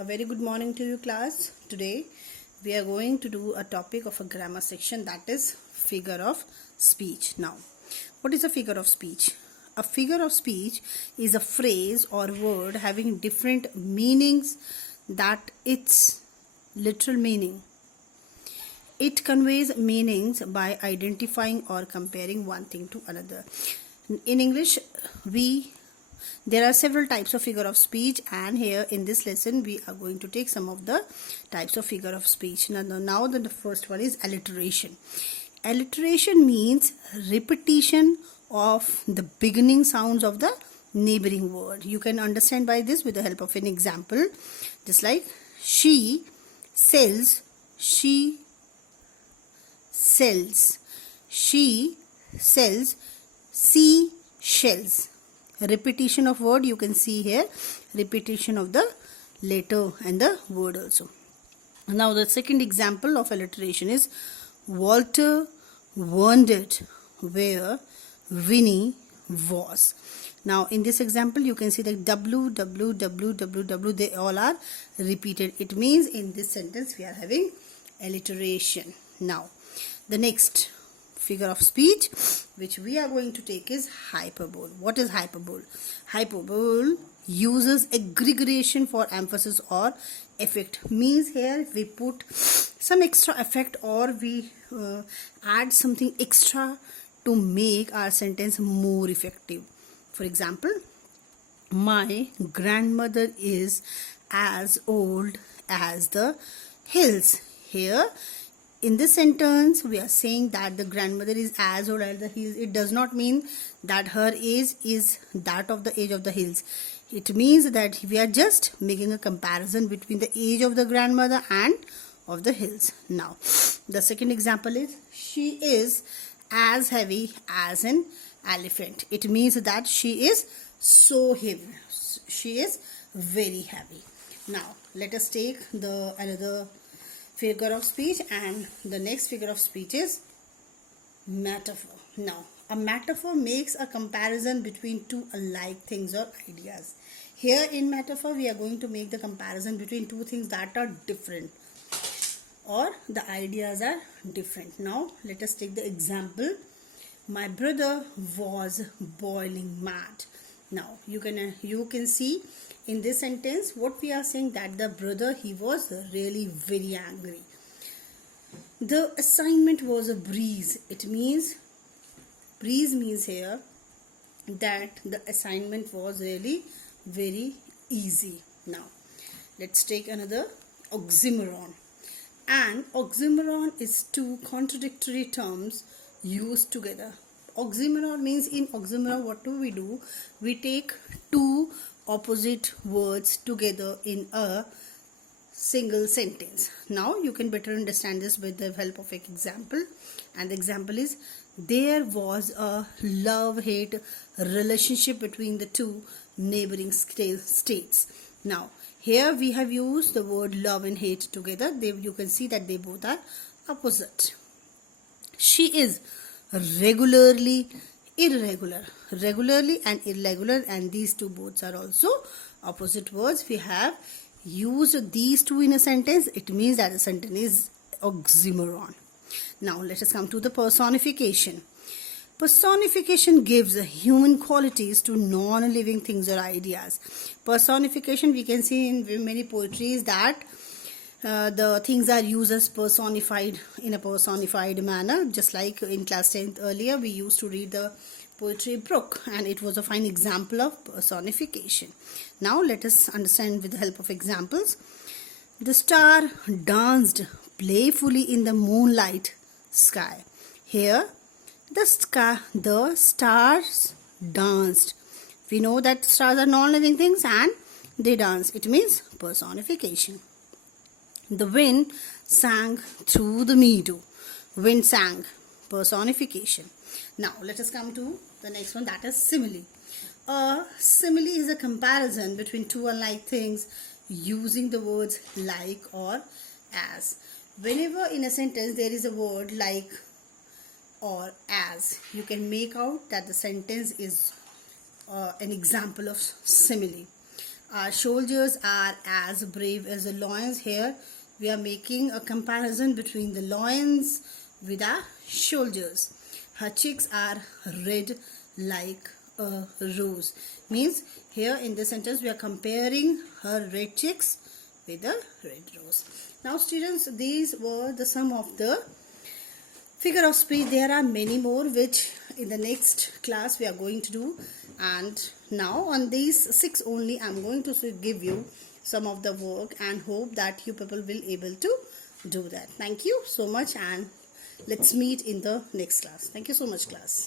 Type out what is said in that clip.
A very good morning to you, class. Today we are going to do a topic of a grammar section, that is figure of speech. Now, what is a figure of speech? A figure of speech is a phrase or word having different meanings that its literal meaning. It conveys meanings by identifying or comparing one thing to another. In English, there are several types of figure of speech, and here in this lesson we are going to take some of the types of figure of speech. Now the first one is alliteration. Alliteration means repetition of the beginning sounds of the neighboring word. You can understand by this with the help of an example, just like she sells, she sells, she sells seashells. Repetition of word, you can see here repetition of the letter and the word also. Now the second example of alliteration is Walter wondered where Winnie was. Now in this example you can see that W, W, W, W, W, they all are repeated. It means in this sentence we are having alliteration. Now the next figure of speech which we are going to take is hyperbole. What is hyperbole? Hyperbole uses aggregation for emphasis or effect. Means here we put some extra effect or we add something extra to make our sentence more effective. For example, my grandmother is as old as the hills. Here in this sentence we are saying that the grandmother is as old as the hills. It does not mean that her age is that of the age of the hills. It means that we are just making a comparison between the age of the grandmother and of the hills. Now the second example is she is as heavy as an elephant. It means that she is so heavy. She is very heavy. Now let us take the another figure of speech, and the next figure of speech is metaphor. Now a metaphor makes a comparison between two alike things or ideas. Here in metaphor we are going to make the comparison between two things that are different or the ideas are different. Now let us take the example, my brother was boiling mad. Now you can see in this sentence what we are saying, that the brother, he was really very angry. The assignment was a breeze. It means breeze means here that the assignment was really very easy. Now let's take another oxymoron. An oxymoron is two contradictory terms used together. Oxymoron means in oxymoron what do? We take two opposite words together in a single sentence. Now you can better understand this with the help of an example, and the example is there was a love-hate relationship between the two neighboring states. Now here we have used the word love and hate together. You can see that they both are opposite. She is regularly irregular. Regularly and irregular, and these two both are also opposite words. We have used these two in a sentence. It means that the sentence is oxymoron. Now let us come to the personification. Personification gives human qualities to non-living things or ideas. Personification, we can see in many poetries that the things are used as personified in a personified manner. Just like in class 10th earlier we used to read the poetry Brook, and it was a fine example of personification. Now let us understand with the help of examples. The star danced playfully in the moonlight sky. Here the stars danced. We know that stars are non-living things and they dance. It means personification. The wind sang through the meadow. Wind sang, personification. Now let us come to the next one, that is simile. A simile is a comparison between two unlike things using the words like or as. Whenever in a sentence there is a word like or as, you can make out that the sentence is an example of simile. Our shoulders are as brave as the lions. Here we are making a comparison between the lions with our shoulders. Her cheeks are red like a rose. Means here in this sentence we are comparing her red cheeks with a red rose. Now students, these were the sum of the figure of speech. There are many more which in the next class we are going to do, and now on these 6 only I am going to give you some of the work and hope that you people will able to do that. Thank you so much, and let's meet in the next class. Thank you so much, class.